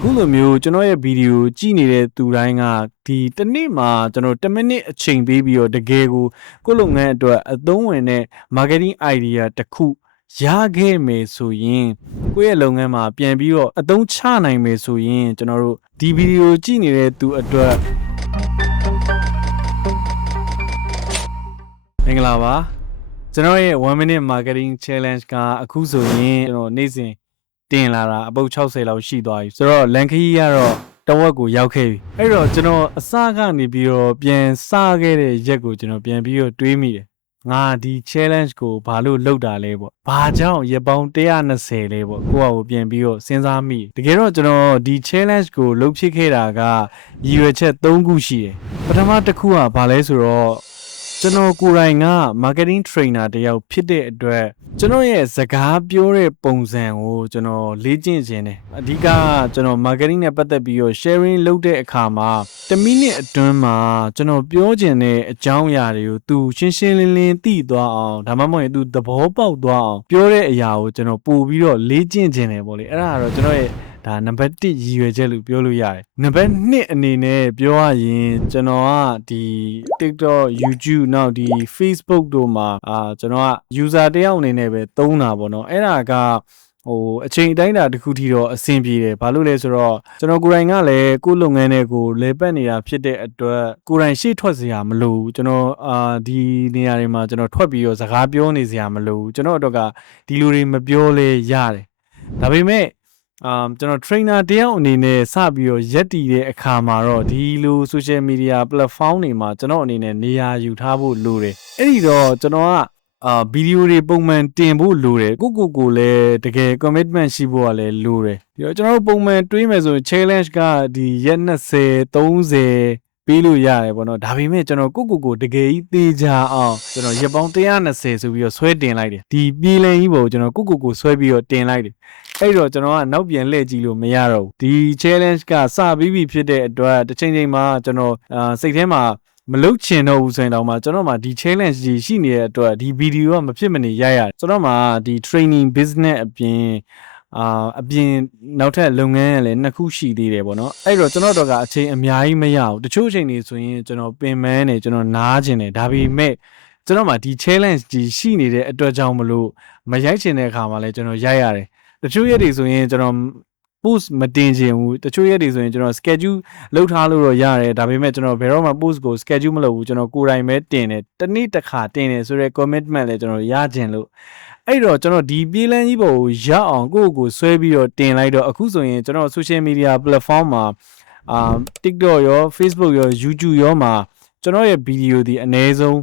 အခုလိုမျိုးကျွန်တော်ရဲ့ဗီဒီယိုကြည့်နေတဲ့သူတိုင်းကဒီတစ်နေ့မှာကျွန်တော်10မိနစ်အချိန်ပေးပြီးတော့တကယ်ကိုလုပ်ငန်းအတွက်အသုံးဝင်တဲ့ marketing idea တစ်ခုရခဲ့မယ်ဆိုရင်ကိုယ့်ရဲ့လုပ်ငန်းမှာပြန်ပြီးတော့အသုံးချနိုင်မယ်ဆိုရင်ကျွန်တော်တို့ဒီဗီဒီယိုကြည့်နေတဲ့သူအတွက်မင်္ဂလာပါကျွန်တော်ရဲ့1 minute marketing challenge ကအခုဆိုရင်ကျွန်တော်နေ့စဉ်တင်လာတာအပုတ်60လောက်ရှိသွားပြီဆိုတော့လန်ခီးကတော့တဝက်ကိုရောက်ခဲ့ပြီအဲ့တော့ကျွန်တော်အစကနေပြီးတော့ပြန်စခဲ့တဲ့ရက်ကိုကျွန်တော်ပြန်ပြီးတော့တွေးမိတယ်ငါဒီ challenge ကိုဘာလို့လုပ်တာလဲပေါ့ဘာကြောင့်ရက်ပေါင်း120လဲပေါ့ကိုယ့်အကိုပြန်ပြီးတော့စဉ်းစားမိတကယ်တော့ကျွန်တော်ဒီ challenge ကိုလုပ်ဖြစ်ခဲ့တာကရည်ရွယ်ချက်3ခုရှိတယ်ပထမတစ်ခုကဘာလဲဆိုတော့ကျွန်တော်ကိုယ်တိုင်က marketing trainer တယောက်ဖြစ်တဲ့အတွက်ကျွန်တော်ရဲ့စကားပြောတဲ့ပုံစံကိုကျွန်တော်လေ့ကျင့်ခြင်းတယ်အဓိကကျွန်တော် marketing နဲ့ပတ်သက်ပြီးတော့ sharing လုပ်တဲ့အခါမှာ10မိနစ်အတွင်းမှာကျွန်တော်ပြောခြင်းတဲ့အကြောင်းအရာတွေကိုသူရှင်းရှင်းလင်းလင်းသိသွားအောင်ဒါမှမဟုတ်သူသဘောပေါက်သွားအောင်ပြောတဲ့အရာကိုကျွန်တော်ပို့ပြီးတော့လေ့ကျင့်ခြင်းတယ်ပေါ့လေအဲ့ဒါကတော့ကျွန်တော်ရဲ့ဒါနံပါတ်1ရည်ရွယ်ချက်လို့ပြောလို့ရတယ်နံပါတ်2အနေနဲ့ပြောရရင်ကျွန်တော်ကဒီ TikTok YouTube နောက်ဒီ Facebook တို့မှာကျွန်တော်က user တယောက်အနေနဲ့ပဲသုံးတာပေါ့နော်အဲ့ဒါကအချိန်တိုင်းတာတစ်ခုထိတော့အဆင်ပြေတယ်ဘာလို့လဲဆိုတော့ကျွန်တော်ကိုယ်တိုင်ကလည်းကိုယ့်လုပ်ငန်းတွေကိုလဲပတ်နေတာဖြစ်တဲ့အတွက်ကိုယ်တိုင်ရှေ့ထွက်စရာမလိုဘူးကျွန်တော်ဒီနေရာတွေမှာကျွန်တော်ထွက်ပြီးတော့စကားပြောနေစရာမလိုဘူးကျွန်တော်အတွက်ကဒီလူတွေမပြောလဲရတယ်ဒါပေမဲ့ကျွန်တော် trainer တယောက်အနေနဲ့စပြီးတော့ရက်တည်တဲ့အခါမှာတော့ဒီလို social media platform တွေမှာကျွန်တော်အနေနဲ့နေရာယူထားဖို့လိုတယ်အဲ့ဒီတော့ကျွန်တော်ကဗီဒီယိုတွေပုံမှန်တင်ဖို့လိုတယ်ကိုလည်းတကယ် commitment ရှိဖို့ကလည်းလိုတယ်ပြီးတော့ကျွန်တော်တို့ပုံမှန်တွေးမယ်ဆိုရင် challenge ကဒီရက်20 30ပေးလို့ရတယ်ပေါ့နော်ဒါပေမဲ့ကျွန်တော်ကိုတကယ်ကြီးသေးကြအောင်ကျွန်တော်ရက်ပေါင်း120ဆိုပြီးတော့ဆွဲတင်လိုက်တယ်ဒီပြည်လည်ကြီးပေါ်ကျွန်တော်ကိုဆွဲပြီးတော့တင်လိုက်တယ်အဲ့တော့ကျွန်တော်ကနောက်ပြန်လှည့်ကြည့်လို့မရတော့ဘူးဒီ challenge ကစပြီးပြီဖြစ်တဲ့အတွက်တစ်ချိန်မှာကျွန်တော်စိတ်ထဲမှာမလုပ်ချင်တော့ဘူးဆိုရင်တော့မှကျွန်တော်မှာဒီ challenge ကြီးရှိနေတဲ့အတွက်ဒီဗီဒီယိုကမဖြစ်မနေရိုက်ရတယ်ကျွန်တော်မှာဒီ training business အပြင်နောက်ထပ်လုပ်ငန်းရလည်း2ခုရှိသေးတယ်ပေါ့နော်အဲ့တော့ကျွန်တော်တို့ကအချိန်အများကြီးမရဘူးတချို့အချိန်တွေဆိုရင်ကျွန်တော်ပင်ပန်းနေကျွန်တော်နားကျင်တယ်ဒါပေမဲ့ကျွန်တော်မှာဒီ challenge ကြီးရှိနေတဲ့အတွက်ကြောင့်မလို့မရိုက်ချင်တဲ့အခါမှာလည်းကျွန်တော်ရိုက်ရတယ်တချို့ရက်တွေဆိုရင်ကျွန်တော် post မတင်ချင်ဘူးတချို့ရက်တွေဆိုရင်ကျွန်တော် schedule လုပ်ထားလို့တော့ရတယ်ဒါပေမဲ့ကျွန်တော်ဘယ်တော့မှ post ကို schedule မလုပ်ဘူးကျွန်တော်ကိုယ်တိုင်ပဲတင်တယ်တစ်နေ့တစ်ခါတင်တယ်ဆိုတော့ commitment လည်းကျွန်တော်ရချင်လို့အဲ့တော့ကျွန်တော်ဒီပြေးလန်းကြီးပေါ်ကိုရအောင်ကိုဆွဲပြီးတော့တင်လိုက်တော့အခုဆိုရင်ကျွန်တော် social media platform မှာTikTok ရော Facebook ရော YouTube ရောမှာကျွန်တော်ရဲ့ဗီဒီယိုဒီအနည်းဆုံး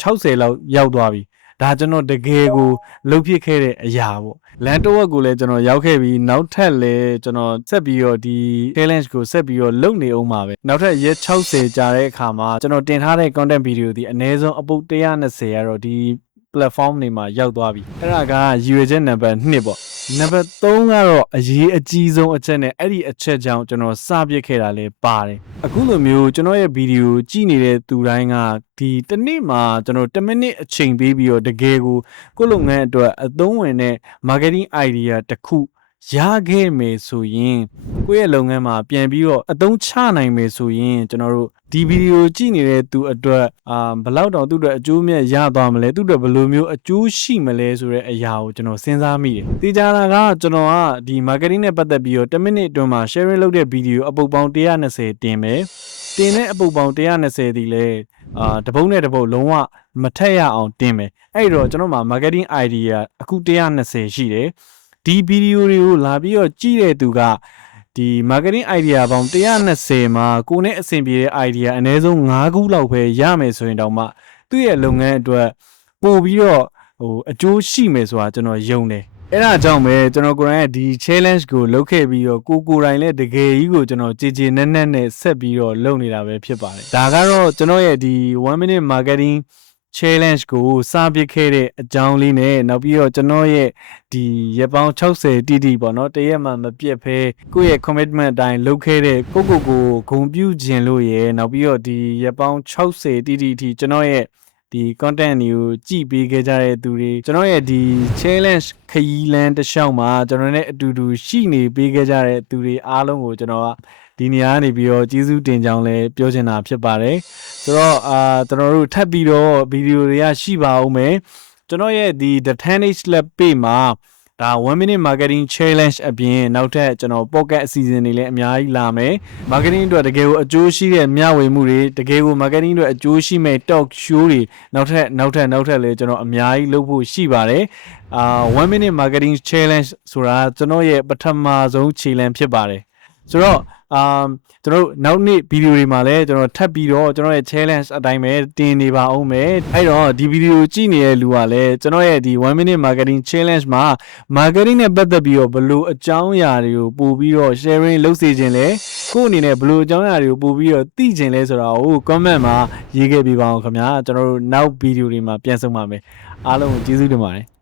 60လောက်ရောက်သွားပြီဒါကျွန်တော်တကယ်ကိုလုပ်ဖြစ်ခဲ့တဲ့အရာပေါ့လန်တော့ကိုလည်းကျွန်တော်ရောက်ခဲ့ပြီးနောက်ထပ်လည်းကျွန်တော်ဆက်ပြီးတော့ဒီ challenge ကိုဆက်ပြီးတော့လုပ်နေအောင်ပါပဲနောက်ထပ်ရက်60ကြာတဲ့အခါမှာကျွန်တော်တင်ထားတဲ့ content video ဒီအနည်းဆုံးအပုတ်120ကတော့ဒီ platform တွေမှာရောက်သွားပြီအဲ့ဒါကရည်ရွယ်ချက်နံပါတ်2ပေါ့နံပါတ်3ကတော့အရေးအကြီးဆုံးအချက်နဲ့အဲ့ဒီအချက်ကြောင့်ကျွန်တော်စပြစ်ခဲ့တာလည်းပါတယ်အခုလိုမျိုးကျွန်တော်ရဲ့ဗီဒီယိုကြည့်နေတဲ့သူတိုင်းကဒီတစ်နေ့မှာကျွန်တော်10မိနစ်အချိန်ပေးပြီးတော့တကယ်ကိုလုပ်ငန်းအတွက်အသုံးဝင်တဲ့ marketing idea တစ်ခုရခဲ့မယ်ဆိုရင်ကိုယ့်ရဲ့လုပ်ငန်းမှာပြန်ပြီးတော့အသုံးချနိုင်မယ်ဆိုရင်ကျွန်တော်တို့ဒီဗီဒီယိုကြည့်နေတဲ့သူအတွက်ဘယ်လောက်တောင်သူ့အတွက်အကျိုးမြတ်ရသွားမလဲသူ့အတွက်ဘယ်လိုမျိုးအကျိုးရှိမလဲဆိုတဲ့အရာကိုကျွန်တော်စဉ်းစားမိတယ်။သိကြတာကကျွန်တော်ကဒီ marketing နဲ့ပတ်သက်ပြီးတော့10မိနစ်အတွင်းမှာ sharing လုပ်တဲ့ဗီဒီယိုအပုတ်ပေါင်း120တင်မယ်။တင်တဲ့အပုတ်ပေါင်း120ဒီလေတပုတ်နဲ့တပုတ်လုံးဝမထက်ရအောင်တင်မယ်။အဲ့တော့ကျွန်တော်မှာ marketing idea အခု120ရှိတယ်။ဒီဗီဒီယိုတွေကိုလာပြီးတော့ကြည့်တဲ့သူကဒီ marketing idea ပေါင်း120မှာကိုယ်နဲ့အဆင်ပြေတဲ့ idea အနည်းဆုံး5ခုလောက်ပဲရမယ်ဆိုရင်တောင်မှသူ့ရဲ့လုပ်ငန်းအတွက်ပို့ပြီးတော့အကျိုးရှိမယ်ဆိုတာကျွန်တော်ယုံတယ်အဲ့ဒါကြောင့်ပဲကျွန်တော်ကိုယ်တိုင်ကဒီ challenge ကိုလုပ်ခဲ့ပြီးတော့ကိုယ်တိုင်လည်းတကယ်ကြီးကိုကျွန်တော်ကြေနက်နဲ့ဆက်ပြီးတော့လုပ်နေတာပဲဖြစ်ပါတယ်ဒါကတော့ကျွန်တော်ရဲ့ဒီ1 minute marketing challenge ကိုစပစ်ခဲ့တဲ့အကြောင်းလေးနဲ့နောက်ပြီးတော့ကျွန်တော်ရဲ့ဒီရက်ပေါင်း60တိတိပေါ့နော်တရက်မှမပြတ်ဖဲကိုယ့်ရဲ့ commitment အတိုင်းလုပ်ခဲ့တဲ့ကိုဂုဏ်ပြုခြင်းလို့ရယ်နောက်ပြီးတော့ဒီရက်ပေါင်း60တိတိအထိကျွန်တော်ရဲ့ ဒီ content တွေကိုကြည့်ပေးခဲ့ကြတဲ့သူတွေကျွန်တော်ရဲ့ဒီ challenge ခရီးလမ်းတစ်လျှောက်မှာကျွန်တော်နဲ့အတူတူရှိနေပေးခဲ့ကြတဲ့သူတွေအားလုံးကိုကျွန်တော်ကဒီနေရာကနေပြီးတော့ကျေးဇူးတင်ကြောင်းလည်းပြောချင်တာဖြစ်ပါတယ်ဆိုတော့ကျွန်တော်တို့ထပ်ပြီးတော့ဗီဒီယိုတွေကရှိပါဦးမယ်ကျွန်တော်ရဲ့ဒီ The 10H Lab page မှာဒါ 1 minute marketing challenge အပြင်နောက်ထပ်ကျွန်တော် pocket အစီအစဉ်တွေလည်းအများကြီးလာမယ် marketing အတွက်တကယ်ကိုအကျိုးရှိတဲ့မျှဝေမှုတွေတကယ်ကို marketing အတွက်အကျိုးရှိမဲ့ talk show တွေနောက်ထပ်လည်းကျွန်တော်အများကြီးလုပ်ဖို့ရှိပါတယ်1 minute marketing challenge ဆိုတာကျွန်တော်ရဲ့ပထမဆုံး challenge ဖြစ်ပါတယ်ဆိုတော့ကျွန်တော်နောက်နေ့ဗီဒီယိုတွေမှာလည်းကျွန်တော်ထပ်ပြီးတော့ကျွန်တော်ရဲ့ challenge အတိုင်းပဲတင်နေပါအောင်မယ်အဲ့တော့ဒီဗီဒီယိုကြည့်နေတဲ့လူကလည်းကျွန်တော်ရဲ့ဒီ1 minute marketing challenge မှာ marketing နဲ့ပတ်သက်ပြီးတော့ဘယ်လိုအကြောင်းအရာတွေကိုပို့ပြီးတော့ sharing လုပ်စေခြင်းလဲကိုယ့်အနေနဲ့ဘယ်လိုအကြောင်းအရာတွေကိုပို့ပြီးတော့သိခြင်းလဲဆိုတာကို comment မှာရေးခဲ့ပေးပါအောင်ခင်ဗျာကျွန်တော်တို့နောက်ဗီဒီယိုတွေမှာပြန်ဆုံပါမယ်အားလုံးကိုကျေးဇူးတင်ပါတယ်